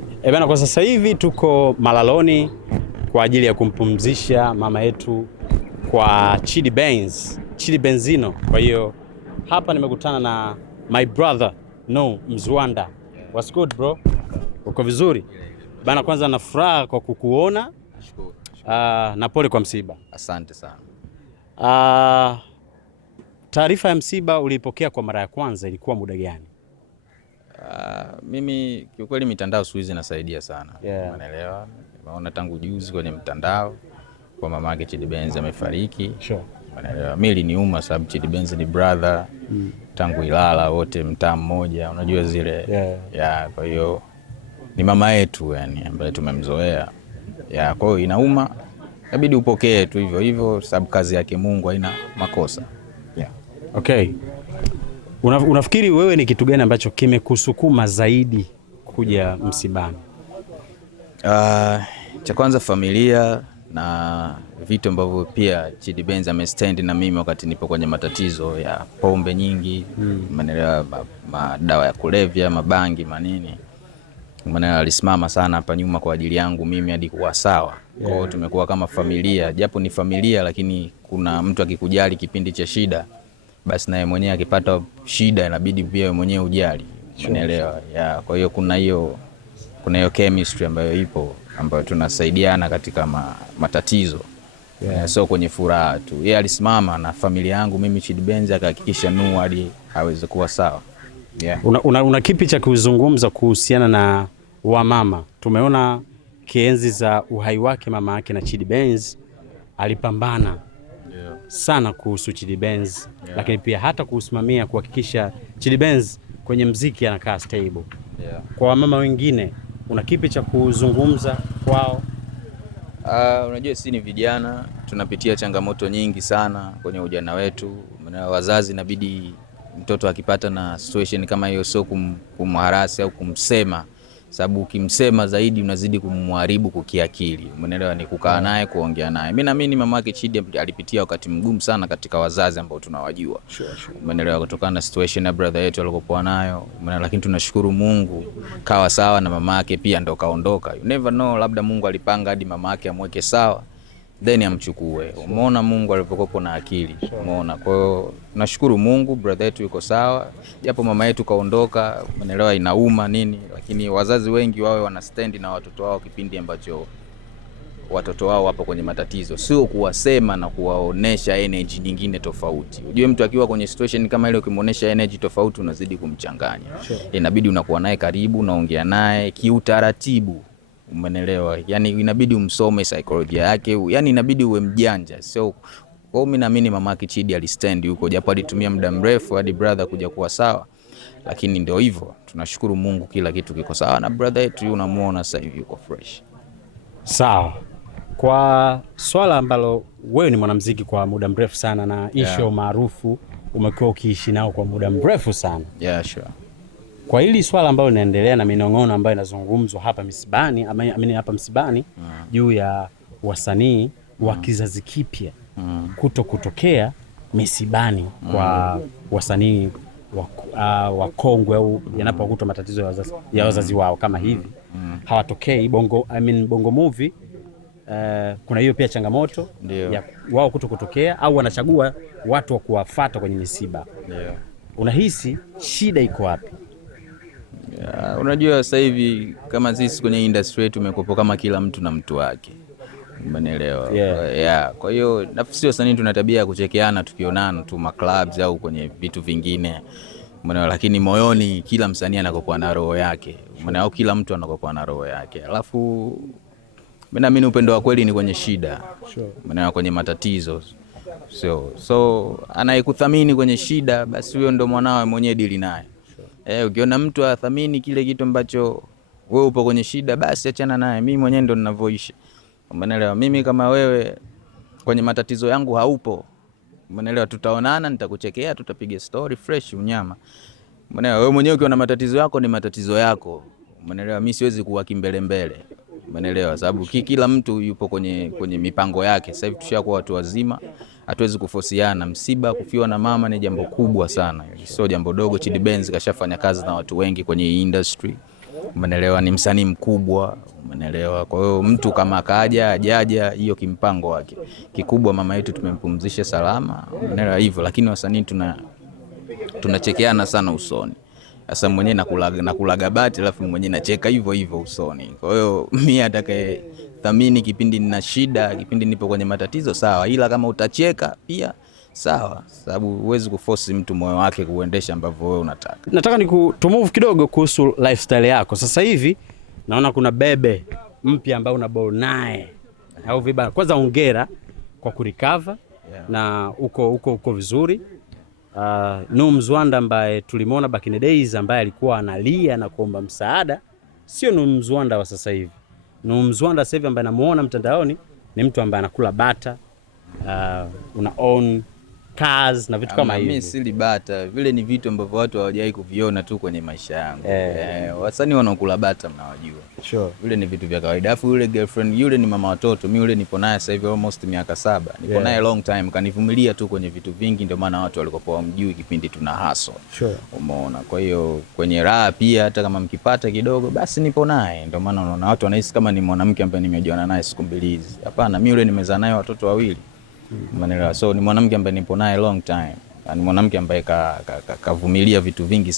Bana, kwa sasa hivi tuko Malaloni kwa ajili ya kumpumzisha mama yetu kwa Chidi Benz, Chidi Benzino. Kwa hiyo hapa nimekutana na my brother Mzwanda. What's good bro? Uko vizuri? Bana, kwanza na furaha kwa kukuona. Na pole kwa msiba. Asante sana. Taarifa ya msiba ulipokea kwa mara ya kwanza ilikuwa muda gani? Mimi kiukweli mitandao siku hizi inasaidia sana. Unaelewa? Nimeona tangu juzi kwenye mtandao kwa mamake Chidi Benz amefariki. Sure. Unaelewa? Mimi iliniuma sababu Chidi Benz ni brother tangu Ilala, wote mtaa mmoja, unajua zile. Kwa hiyo ni mama yetu yani ambaye tumemzoea. Kwa hiyo inauma. Inabidi upokee tu hivyo hivyo sababu kazi yake Mungu haina makosa. Okay. Unafikiri wewe ni kitu gani ambacho kimekusukuma zaidi kuja msibani? Cha kwanza familia na vitu ambavyo pia Chidi Benz amestand na mimi wakati nipo kwenye matatizo ya pombe nyingi, umeelewa, madawa ya kulevya, mabangi, manini. Umeelewa, alisimama sana hapa nyuma kwa ajili yangu mimi hadi kuwa sawa. Kwa hiyo tumekuwa kama familia, japo ni familia lakini kuna mtu akikujali kipindi cha shida, basi naye mwenyewe akipata shida inabidi pia wewe mwenyewe ujali. Umeelewa? Kwa hiyo kuna hiyo chemistry ambayo ipo, ambayo tunasaidiana katika matatizo. So kwenye furaha tu. Yeye alisimama na familia yangu mimi Chidi Benz akahakikisha hadi aweze kuwa sawa. Una kipi cha kuzungumza kuhusiana na wamama? Tumeona kienzi za uhai wake mama yake na Chidi Benz alipambana sana kuhusu Chidi Benz, lakini pia hata kusimamia kuhakikisha Chidi Benz kwenye mziki anakaa stable. Kwa wamama wengine una kipi cha kuzungumza kwao? Unajua sisi ni vijana, tunapitia changamoto nyingi sana kwenye ujana wetu. Wazazi inabidi mtoto akipata na situation kama hiyo sio kumharasi au kumsema, sababu ukimsema zaidi unazidi kumharibu kiakili. Umeelewa? Ni kukaa naye, kuongea naye. Mimi naamini mama yake Chidi alipitia wakati mgumu sana katika wazazi ambao tunawajua. Umeelewa? Kutokana na situation ya brother yetu alikokuwa nayo. Umeelewa? Lakini tunashukuru Mungu kawa sawa na mama yake pia ndo kaondoka. You never know, labda Mungu alipanga hadi mama yake amweke sawa then amchukue. Umeona Mungu alipokuwa na akili. Umeona? Kwa hiyo tunashukuru Mungu brother yetu yuko sawa. Japo mama yetu kaondoka, umeelewa, inauma nini, lakini wazazi wengi wawe wana stand na watoto wao kipindi ambacho watoto wao wapo kwenye matatizo, sio kuwasema na kuwaonesha energy nyingine tofauti. Unajua mtu akiwa kwenye situation kama ile ukimuonesha energy tofauti unazidi kumchanganya. Inabidi unakuwa naye karibu, unaongea naye kiutaratibu. Umeelewa? Yani inabidi umsome psychology yake, yani inabidi uwe mjanja. So kwa mimi naamini mama yake Chidi alistand huko, japo alitumia muda mrefu hadi brother kuja kuwa sawa, lakini ndio hivyo. Tunashukuru Mungu kila kitu kiko sawa na brother yetu unamuona sasa hivi yuko fresh. Sawa. Kwa swala ambalo wewe ni mwanamuziki kwa muda mrefu sana na issue maarufu umekuwa ukiishi nao kwa muda mrefu sana. Sure. Kwa hili swala ambalo linaendelea na minong'ono ambayo inazungumzwa hapa msibani, hapa msibani juu ya wasanii wa kizazi kipya kutokea misibani kwa wasanii wa kongwe au yanapokutwa matatizo ya wazazi wao kama hivi hawatokei bongo movie. Kuna hiyo pia changamoto ya wao kutokea au wanachagua watu wa kuwafuata kwenye misiba. Unahisi shida iko wapi? Unajua sasa hivi kama sisi kwenye industry yetu tumekuwa kama kila mtu na mtu wake. Umeelewa? Kwa hiyo nafsi wasanii tuna tabia ya kuchekeana tukionana tu clubs au kwenye vitu vingine. Umeelewa? Lakini moyoni kila msanii anakokuwa na roho yake. Umeelewa? Kila mtu anakokuwa na roho yake. Alafu mimi naamini upendo wa kweli ni kwenye shida. Umeelewa? Kwenye matatizo. So anayekuthamini kwenye shida basi huyo ndo mwanawe mwenyewe dili naye. Ukiona mtu athamini kile kitu ambacho wewe upo kwenye shida basi achana naye. Mimi mwenyewe ndo ninavyoishi. Umeelewa? Mimi kama wewe kwenye matatizo yangu haupo, umeelewa, tutaonana, nitakuchekea, tutapiga story fresh unyama. Umeelewa? Wewe mwenyewe ukiona matatizo yako ni matatizo yako. Umeelewa? Mimi siwezi kuwa kimbelembele. Umeelewa? Sababu kila mtu yupo kwenye mipango yake. Sasa hivi tushakuwa watu wazima, hatuwezi kufosiana. Msiba, kufiwa na mama ni jambo kubwa sana. Sio jambo dogo. Chidi Benz kashafanya kazi na watu wengi kwenye industry. umeelewa, ni msanii mkubwa, umeelewa. Kwa hiyo mtu kama kaja ajaja, hiyo kimpango wake. Kikubwa mama yetu tumempumzisha salama, umeelewa hivyo, lakini wasanii tunachekeana sana usoni. Sasa mwenyewe nakulaga bati, alafu mwenyewe nacheka hivyo hivyo usoni. Kwa hiyo mimi atakaye thamini kipindi nina shida, kipindi nipo kwenye matatizo, sawa, ila kama utacheka pia sawa, sababu huwezi kuforce mtu moyo wake kuendesha ambavyo wewe unataka. Nataka nikumove kidogo kuhusu lifestyle yako. Sasa hivi naona kuna bebe mpya ambaye unaball naye. Au vipi? Kwanza hongera kwa kurecover, na uko vizuri. Nuh Mzwanda ambaye tulimwona back in the days ambaye alikuwa analia na kuomba msaada, sio Nuh Mzwanda wa sasa hivi. Nuh Mzwanda sasa hivi ambaye namuona mtandaoni ni mtu ambaye anakula bata, una own cars na vitu kama hivyo. Mimi si bata, vile ni vitu ambavyo watu hawajawahi kuviona tu kwenye maisha yangu. Wasanii wanaokula bata mnawajua. Sure. Vile ni vitu vya kawaida. Alafu yule girlfriend yule ni mama watoto, mimi yule nipo naye sasa hivi almost miaka 7. Nipo naye long time, kanivumilia tu kwenye vitu vingi, ndio maana watu walikopoa mjui kipindi tuna hustle. Sure. Umeona. Kwa hiyo kwenye raha pia, hata kama mkipata kidogo basi nipo naye. Ndio maana unaona watu wanahisi kama ni mwanamke ambaye nimejuana naye siku mbili hizi. Hapana, mimi yule nimezaa naye watoto 2. Maneno, so ni mwanamke ambaye nipo naye long time. Ni mwanamke ambaye kavumilia vitu vingi sana.